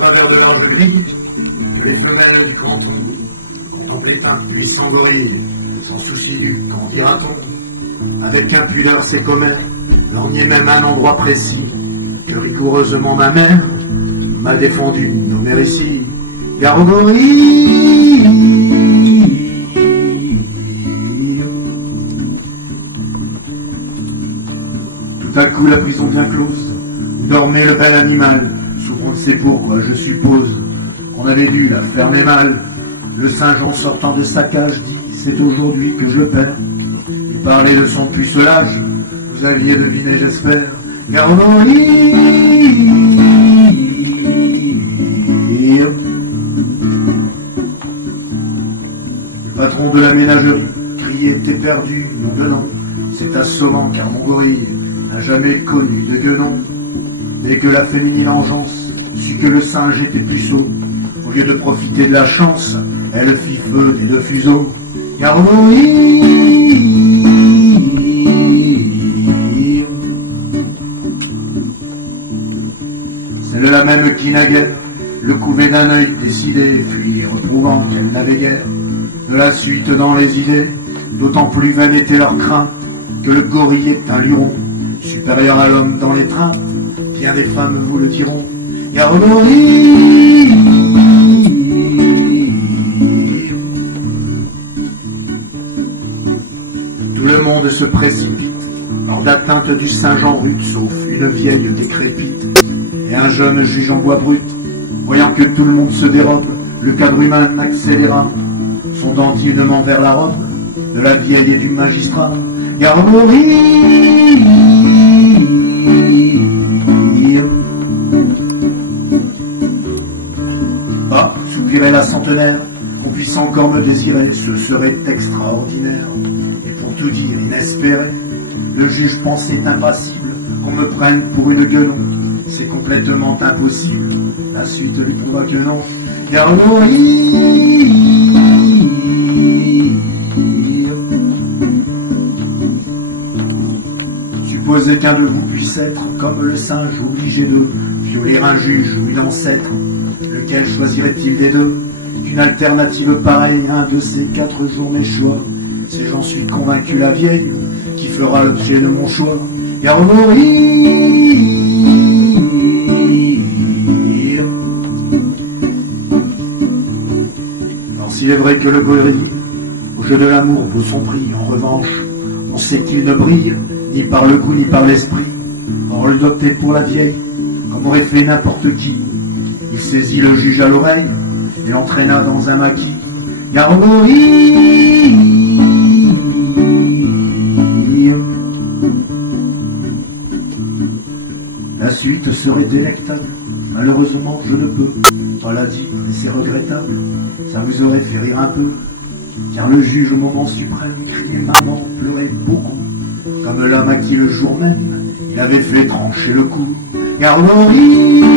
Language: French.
travers de l'arbre gris, les femelles du canton contemplaient un puissant gorille, sans souci du qu'en dira-t-on. Avec impudeur ses commères, lorgnait même un endroit précis, que rigoureusement ma mère m'a défendu nommer ici. Gare au gorille. Tout à coup la prison bien close, dormait le bel animal, souffrant de ses pourquoi je suppose qu'on avait dû la fermer mal. Le singe en sortant de sa cage dit, c'est aujourd'hui que je perds. Et parler de son pucelage, vous aviez deviné j'espère. Gare au gorille. Le patron de la ménagerie criait t'es perdu, nom de nom. C'est assommant car mon gorille n'a jamais connu de guenon. Dès que la féminine engeance sut que le singe était puceau, au lieu de profiter de la chance, elle fit feu des deux fuseaux. Gare au gorille. Celle-là même qui naguère le couvait d'un œil décidé, puis retrouvant qu'elle n'avait guère de la suite dans les idées, d'autant plus vaine était leur crainte que le gorille est un luron, supérieur à l'homme dans les trains, bien des femmes vous le diront. Gare au gorille. Tout le monde se précipite hors d'atteinte du singe en rute, sauf une vieille décrépite et un jeune juge en bois brut. Voyant que tout le monde se dérobe, le cadre humain accéléra son dandinement vers la robe de la vieille et du magistrat. Gare au gorille. Ah, soupirait la centenaire, qu'on puisse encore me désirer, ce serait extraordinaire, et pour tout dire inespéré. Le juge pensait impassible qu'on me prenne pour une guenon, c'est complètement impossible, la suite lui prouva que non. Gare au gorille. Supposez qu'un de vous puisse être, comme le singe, obligé de violer un juge ou une ancêtre. Lequel choisirait-il des deux? Qu'une alternative pareille, un de ces 4 jours mes choix. C'est j'en suis convaincu la vieille, qui fera l'objet de mon choix. Gare au gorille. Alors s'il est vrai que le gorille, au jeu de l'amour, vaut son prix, en revanche, on sait qu'il ne brille ni par le goût ni par l'esprit. Or le doté pour la vieille, comme aurait fait n'importe qui. Il saisit le juge à l'oreille et l'entraîna dans un maquis. Gare au gorille. La suite serait délectable. Malheureusement, je ne peux pas la dire et c'est regrettable. Ça vous aurait fait rire un peu, car le juge au moment suprême criait maman, pleurait beaucoup, comme l'homme à qui le jour même il avait fait trancher le cou. Gare au gorille.